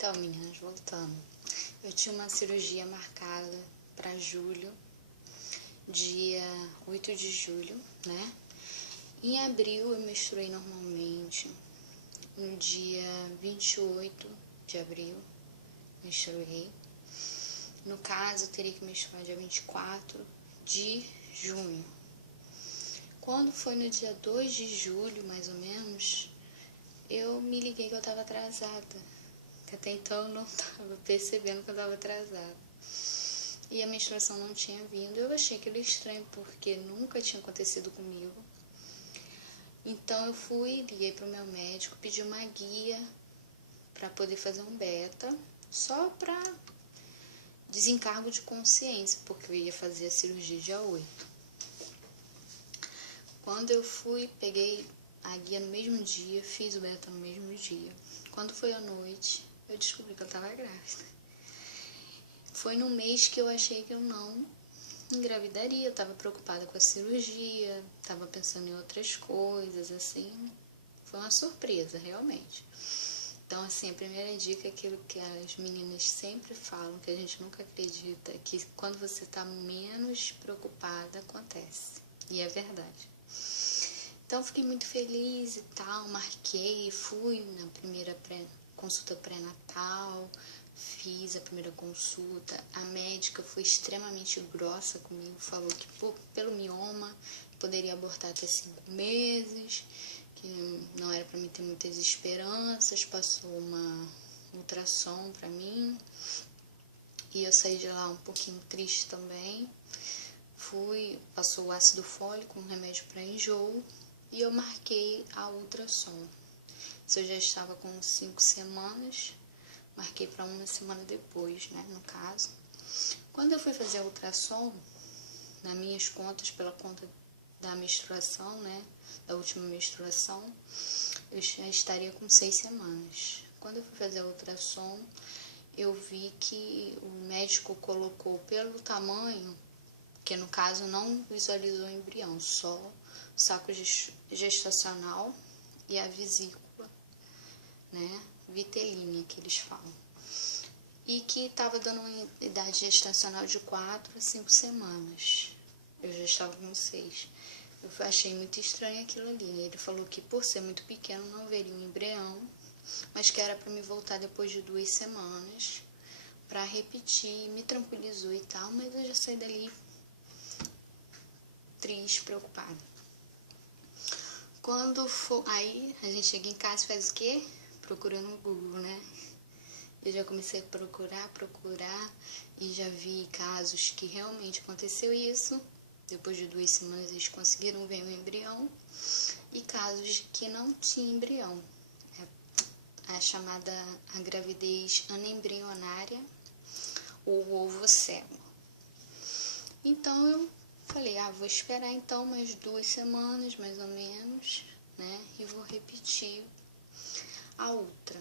Então, meninas, voltando. Eu tinha uma cirurgia marcada para julho, dia 8 de julho, né? Em abril eu menstruei normalmente. No dia 28 de abril, menstruei. No caso, eu teria que menstruar dia 24 de junho. Quando foi no dia 2 de julho, mais ou menos, eu me liguei que eu estava atrasada. Que até então eu não estava percebendo que eu estava atrasada. E a menstruação não tinha vindo. Eu achei aquilo estranho, porque nunca tinha acontecido comigo. Então eu fui, liguei para o meu médico, pedi uma guia para poder fazer um beta, só para desencargo de consciência, porque eu ia fazer a cirurgia dia 8. Quando eu fui, peguei a guia no mesmo dia, fiz o beta no mesmo dia. Quando foi à noite, eu descobri que eu estava grávida. Foi no mês que eu achei que eu não engravidaria, eu estava preocupada com a cirurgia, estava pensando em outras coisas, assim. Foi uma surpresa, realmente. Então, assim, a primeira dica é aquilo que as meninas sempre falam, que a gente nunca acredita, que quando você está menos preocupada, acontece. E é verdade. Então, fiquei muito feliz e tal, marquei, fui na primeira consulta pré-natal, fiz a primeira consulta. A médica foi extremamente grossa comigo, falou que pelo mioma poderia abortar até 5 meses, que não era para mim ter muitas esperanças, passou uma ultrassom para mim e eu saí de lá um pouquinho triste também. Passou o ácido fólico, um remédio para enjoo e eu marquei a ultrassom. Se eu já estava com 5 semanas, marquei para uma semana depois, né, no caso. Quando eu fui fazer a ultrassom, nas minhas contas, pela conta da menstruação, né, da última menstruação, eu já estaria com 6 semanas. Quando eu fui fazer a ultrassom, eu vi que o médico colocou pelo tamanho, que no caso não visualizou o embrião, só o saco gestacional e a vesícula, né, vitelínea que eles falam. E que estava dando uma idade gestacional de 4 a 5 semanas. Eu já estava com 6. Eu achei muito estranho aquilo ali. Ele falou que por ser muito pequeno não veria um embrião, mas que era para me voltar depois de 2 semanas para repetir. Me tranquilizou e tal, mas eu já saí dali triste, preocupada. Quando for, aí a gente chega em casa e faz o quê? Procurando no Google, né? Eu já comecei a procurar e já vi casos que realmente aconteceu isso. Depois de 2 semanas eles conseguiram ver o embrião e casos que não tinha embrião. É a chamada a gravidez anembrionária ou ovo cego. Então eu falei, vou esperar então mais 2 semanas, mais ou menos, né? E vou repetir a outra.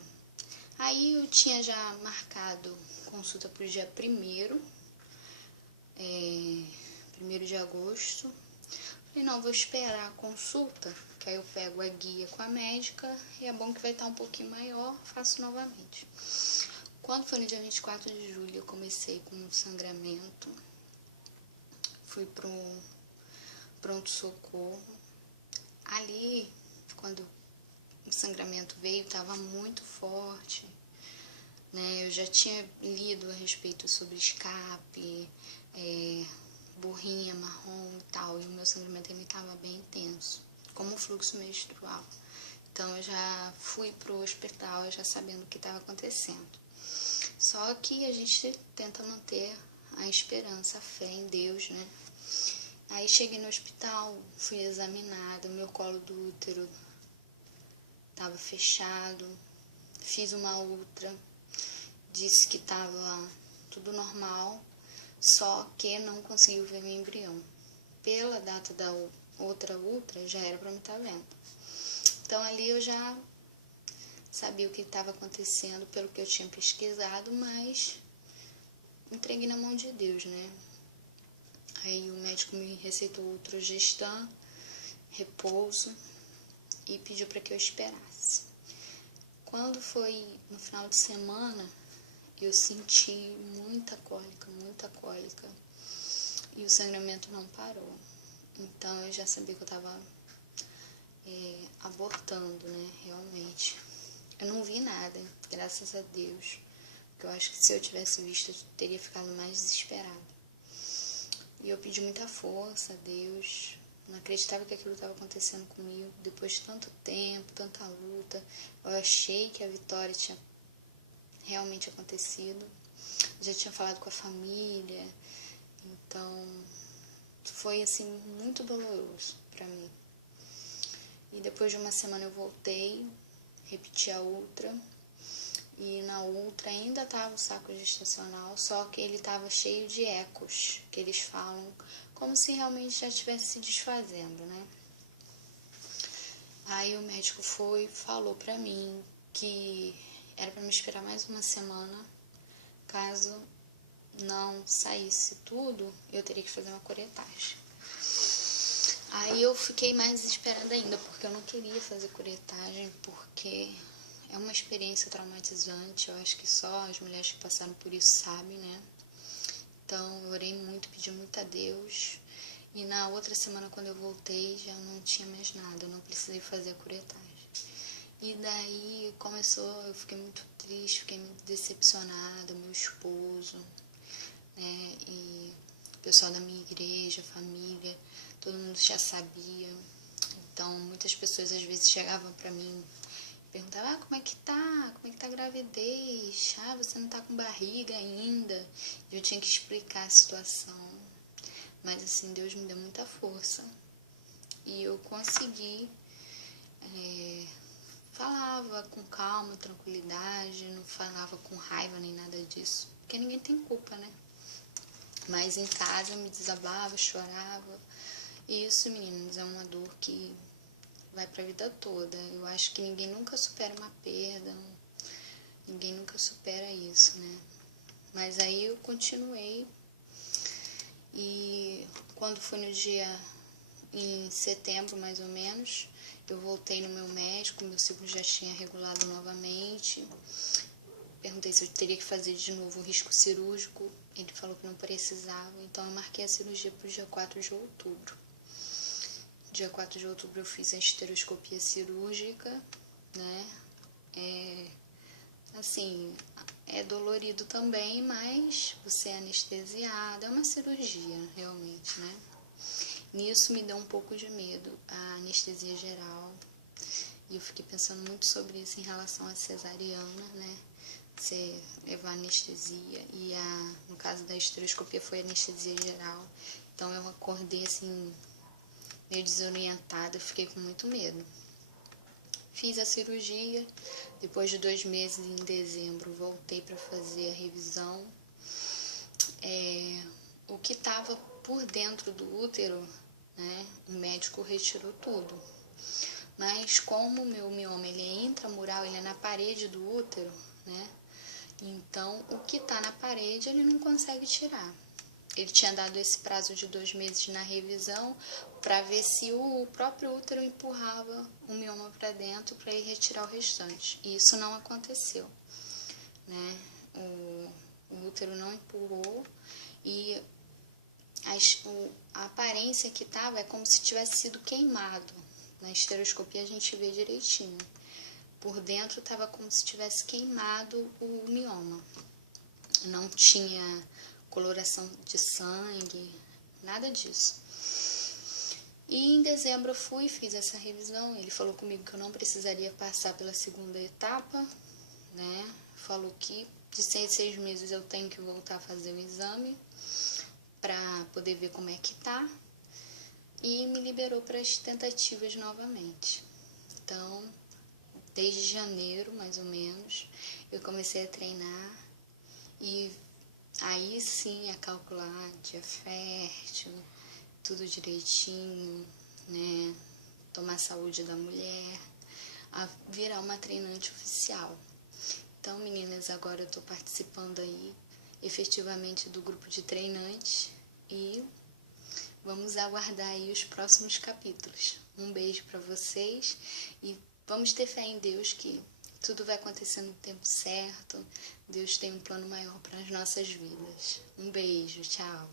Aí eu tinha já marcado consulta para o dia 1º de agosto. Falei, não, vou esperar a consulta, que aí eu pego a guia com a médica e é bom que vai estar um pouquinho maior, faço novamente. Quando foi no dia 24 de julho, eu comecei com um sangramento. Fui para um pronto-socorro. Ali, quando o sangramento veio, estava muito forte, né? Eu já tinha lido a respeito sobre escape, borrinha marrom e tal, e o meu sangramento estava bem intenso, como o fluxo menstrual. Então eu já fui para o hospital já sabendo o que estava acontecendo. Só que a gente tenta manter a esperança, a fé em Deus, né? Aí cheguei no hospital, fui examinada, meu colo do útero estava fechado, fiz uma ultra, disse que estava tudo normal, só que não conseguiu ver meu embrião. Pela data da outra ultra, já era para me estar vendo. Então ali eu já sabia o que estava acontecendo pelo que eu tinha pesquisado, mas entreguei na mão de Deus, né? Aí o médico me receitou Ultragestan, repouso, e pediu para que eu esperasse. Quando foi no final de semana, eu senti muita cólica, e o sangramento não parou. Então eu já sabia que eu estava abortando, né, realmente. Eu não vi nada, graças a Deus, porque eu acho que se eu tivesse visto, eu teria ficado mais desesperada. E eu pedi muita força a Deus, não acreditava que aquilo estava acontecendo comigo, depois de tanto tempo, tanta luta, eu achei que a vitória tinha realmente acontecido, já tinha falado com a família, então foi assim muito doloroso para mim. E depois de uma semana eu voltei, repeti a outra, e na outra ainda estava o saco gestacional, só que ele estava cheio de ecos, que eles falam como se realmente já estivesse se desfazendo, né? Aí o médico falou pra mim que era pra me esperar mais uma semana, caso não saísse tudo, eu teria que fazer uma curetagem. Aí eu fiquei mais desesperada ainda, porque eu não queria fazer curetagem, porque é uma experiência traumatizante, eu acho que só as mulheres que passaram por isso sabem, né? Então eu orei muito, pedi muito a Deus, e na outra semana quando eu voltei já não tinha mais nada, eu não precisei fazer a curetagem. E daí começou, eu fiquei muito triste, fiquei muito decepcionada, meu esposo, né, e o pessoal da minha igreja, família, todo mundo já sabia. Então muitas pessoas às vezes chegavam pra mim e perguntavam, como é que tá? Como é que tá a gravidez? Você não tá com barriga ainda? E eu tinha que explicar a situação. Mas assim, Deus me deu muita força. E eu consegui, falava com calma, tranquilidade, não falava com raiva nem nada disso. Porque ninguém tem culpa, né? Mas em casa eu me desabava, chorava. E isso, meninos, é uma dor que vai pra vida toda. Eu acho que ninguém nunca supera uma perda, ninguém nunca supera isso, né? Mas aí eu continuei. E quando foi no dia em setembro, mais ou menos, eu voltei no meu médico, meu ciclo já tinha regulado novamente. Perguntei se eu teria que fazer de novo o risco cirúrgico. Ele falou que não precisava, então eu marquei a cirurgia para o dia 4 de outubro. Dia 4 de outubro eu fiz a esteroscopia cirúrgica, né? Assim, é dolorido também, mas você é anestesiado, é uma cirurgia, realmente, né? Nisso me deu um pouco de medo, a anestesia geral. E eu fiquei pensando muito sobre isso em relação à cesariana, né? Você levar anestesia. E no caso da esteroscopia foi anestesia geral. Então eu acordei assim, meio desorientada, fiquei com muito medo. Fiz a cirurgia, depois de 2 meses, em dezembro, voltei para fazer a revisão. O que estava por dentro do útero, né, o médico retirou tudo. Mas como o meu mioma ele é intramural, ele é na parede do útero, né? Então o que está na parede ele não consegue tirar. Ele tinha dado esse prazo de 2 meses na revisão para ver se o próprio útero empurrava o mioma para dentro para ele retirar o restante. E isso não aconteceu, né? O útero não empurrou e a aparência que estava é como se tivesse sido queimado. Na esteroscopia a gente vê direitinho. Por dentro estava como se tivesse queimado o mioma. Não tinha coloração de sangue, nada disso. E em dezembro eu fui e fiz essa revisão. Ele falou comigo que eu não precisaria passar pela segunda etapa, né? Falou que de 6 meses eu tenho que voltar a fazer o exame para poder ver como é que tá. E me liberou para as tentativas novamente. Então, desde janeiro, mais ou menos, eu comecei a treinar e aí sim a calcular dia fértil, tudo direitinho, né? Tomar a saúde da mulher, a virar uma treinante oficial. Então, meninas, agora eu estou participando aí efetivamente do grupo de treinantes e vamos aguardar aí os próximos capítulos. Um beijo para vocês e vamos ter fé em Deus que Tudo vai acontecer no tempo certo. Deus tem um plano maior para as nossas vidas. Um beijo, tchau.